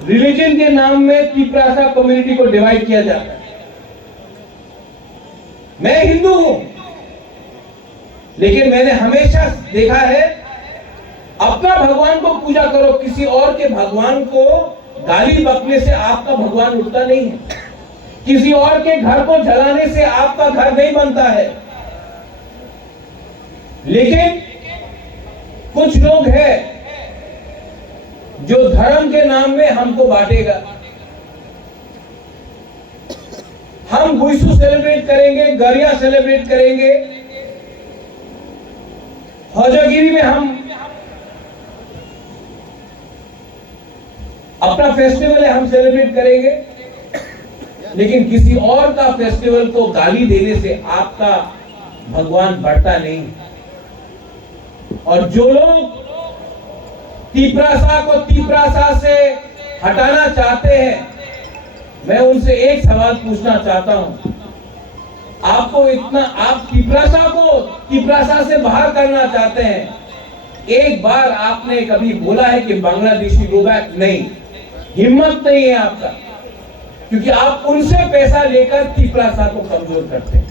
Religion के नाम में तिपरासा कम्युनिटी को डिवाइड किया जाता है। मैं हिंदू हूं, लेकिन मैंने हमेशा देखा है अपना भगवान को पूजा करो, किसी और के भगवान को गाली बकने से आपका भगवान उठता नहीं है, किसी और के घर को जलाने से आपका घर नहीं बनता है। लेकिन कुछ लोग हैं जो धर्म के नाम में हमको बांटेगा। हम गुइसू सेलिब्रेट करेंगे, गरिया सेलिब्रेट करेंगे, हौजागिरी में हम अपना फेस्टिवल है, हम सेलिब्रेट करेंगे, लेकिन किसी और का फेस्टिवल को गाली देने से आपका भगवान बढ़ता नहीं। और जो लोग तिपरासा को तिपरासा से हटाना चाहते हैं, मैं उनसे एक सवाल पूछना चाहता हूं, आपको इतना, आप तिपरासा को तिपरासा से बाहर करना चाहते हैं, एक बार आपने कभी बोला है कि बांग्लादेशी गो बैक? नहीं, हिम्मत नहीं है आपका, क्योंकि आप उनसे पैसा लेकर तिपरासा को कमजोर करते हैं।